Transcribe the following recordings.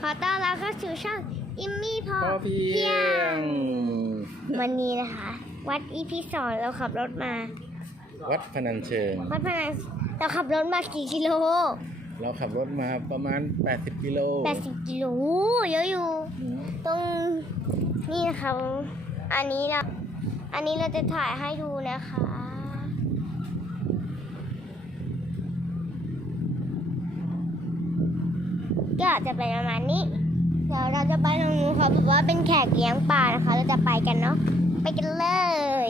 ขอต้อนรับเข้าสู่ช่องอิมมี่พอพอเพียง วันนี้นะคะ วัดอีพีสองเราขับรถมา วัดพนัญเชิง วัดพนังเราขับรถมากี่กิโลเราขับรถมาประมาณ 80 กิโล 80กิโลเยอะอยู่อืมตรงนี่นะคะอันนี้เราอันนี้เราจะถ่ายให้ดูนะคะ ก็จะเป็นประมาณนี้เดี๋ยวเราจะไปตรงนู้นเขาบอกว่าเป็นแขกเลี้ยงปลานะคะ เราจะไปกันเนาะไปกันเลย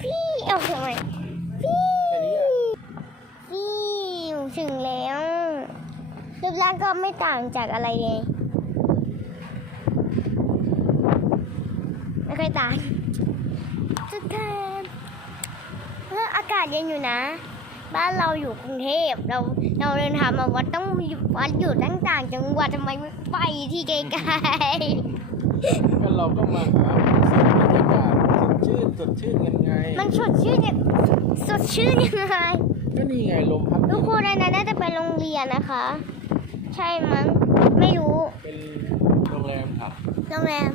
ฟี่เอาทำไมฟี่ฟี่ถึงแล้วรูปร่างก็ไม่ต่างจากอะไรเลยไม่ค่อยต่างสุดท้ายเอออากาศเย็นอยู่นะ บ้านเราอยู่กรุงเทพเราเราเดินทางมาวัดต้องมีวัดอยู่ตั้งต่างจังหวัดทำไมไม่ไปที่ไกลก็เราก็มาหาสิ่งบรรยากาศสดชื่นสดชื่นกันไงๆมันสดชื่นเนี่ยสดชื่นยังไงก็นี่ไงลมพัดทุกคนในนั้นน่าจะเป็นโรงเรียนนะคะ ใช่มั้งไม่รู้เป็นโรงแรมครับโรงแรม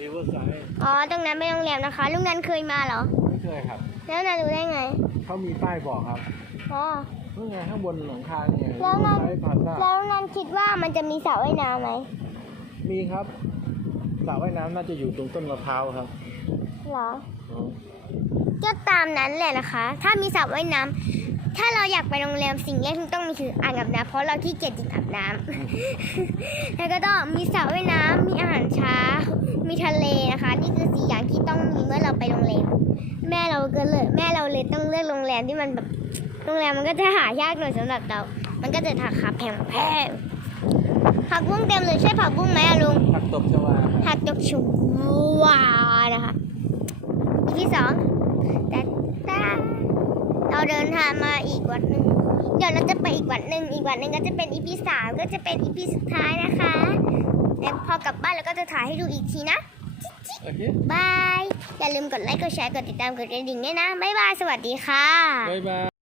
ริเวอร์ไซด์อ๋อตรงนั้นไม่โรงแรมนะคะลุงนันเคยมาเหรอ ไม่เคยครับ แล้วนันรู้ได้ไง เขามีป้ายบอกครับอ๋อเมื่อไงข้างบนหลังคาเนี่ยแล้วมันริเวอร์ไซด์พาซ่าแล้วนันคิดว่ามันจะมีสระว่ายน้ำไหมมีครับสระว่ายน้ำน่าจะอยู่ตรงต้นมะพร้าวครับเหรออ๋อก็ตามนั้นแหละนะคะ ถ้ามีสระว่ายน้ำถ้าเราอยากไปโรงแรมสิ่งแรกที่ต้องมีคืออ่างอาบน้ำเพราะเราที่เกียจจริงอาบน้ำแล้วก็ต้องมีสระว่ายน้ำมีอาหารเช้ามีทะเลนะคะ นี่คือสี่อย่างที่ต้องมีเมื่อเราไปโรงแรมแม่เราก็เลยแม่เราเลยต้องเลือกโรงแรมที่มันแบบโรงแรมมันก็จะหายากหน่อยสำหรับเรา มันก็จะราคาแพงแพงผักบุ้งเต็มเลยใช่ผักบุ้งไหมอะลุงผักตบชวาครับหักดอกชูวานะคะอีพีสองแต่แต่เราเดินทางมาอีกวัดหนึ่งเดี๋ยวเราจะไปอีกวัดหนึ่งอีกวัดหนึ่งก็จะเป็นอีพีสามก็จะเป็นอีพีสุดท้ายนะคะแล้วพอกลับบ้านเราก็จะถ่ายให้ดูอีกทีนะโอเค บาย อย่าลืมกดไลค์ กดแชร์ กดติดตาม กดกระดิ่งด้วยนะ บ๊ายบาย สวัสดีค่ะ บ๊ายบาย